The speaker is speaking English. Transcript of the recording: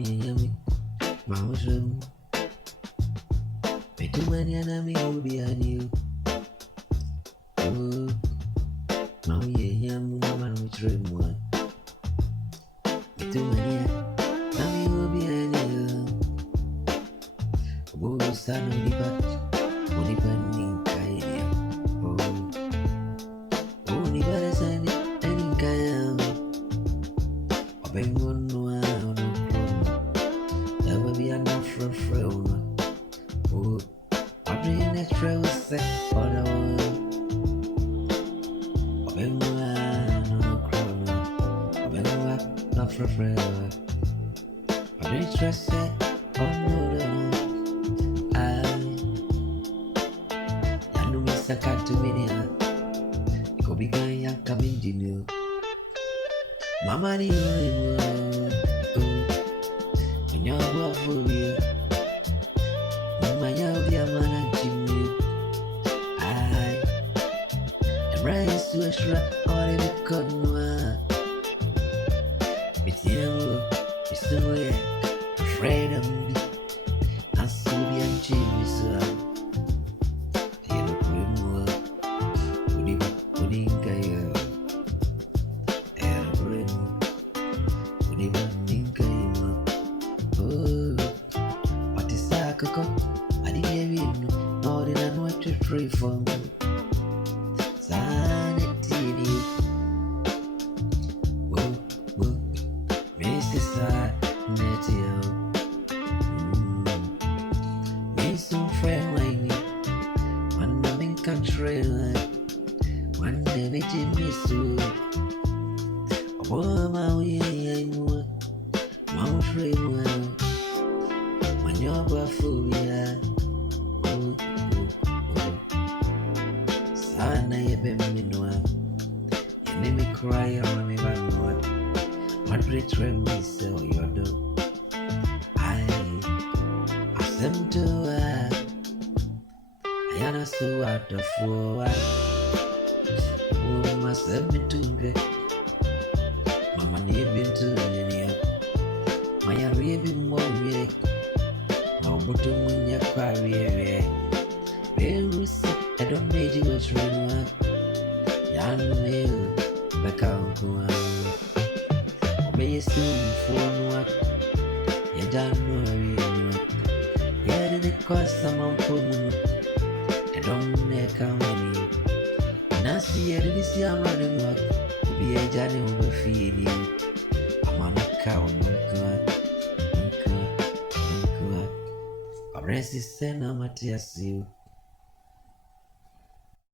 yummy, mushroom. Me too many enemy will be on you. Oh, yummy, man, which room one. Me too many enemy will be on you. Oh, son of the bat, only burning kind. Oh, only better sign it, any kind. Open one. Be enough for a friend. Oh, I bring that trail set for the world. Open one, no crown. Open one, not for a friend. I bring stress set on the I know Miss a cat to me. It could be going and coming to you. Mama, you Nyawa fobia, mama yaudia mana jimmy. I'm rise to a shrub or in a cotton. With you, it's the way afraid of me. I saw the Jimmy, sir. You know, putting Gaia. I didn't even know that I know to pray for me. Sanity, Mrs. Netio, Miss friend like me, one loving country, one never Jimmy Sue. Oh, my way, Mount Raymond. Nyoba phobia, sana yebeminwa, me cry on me banwa. Madrid me so yodo. I them to Ayana so out of war. Oh, must have been too great. Mama, you've been too many. My arriving more weak. But when you're quiet, I don't need you to run up. Young male, back out to obey soon for what you don't know. Yeah, did it cost someone for me? I don't make a money. Nasty, I didn't see I'm running up to be a journey over feeding. I'm on a cow, Resi sena matiasi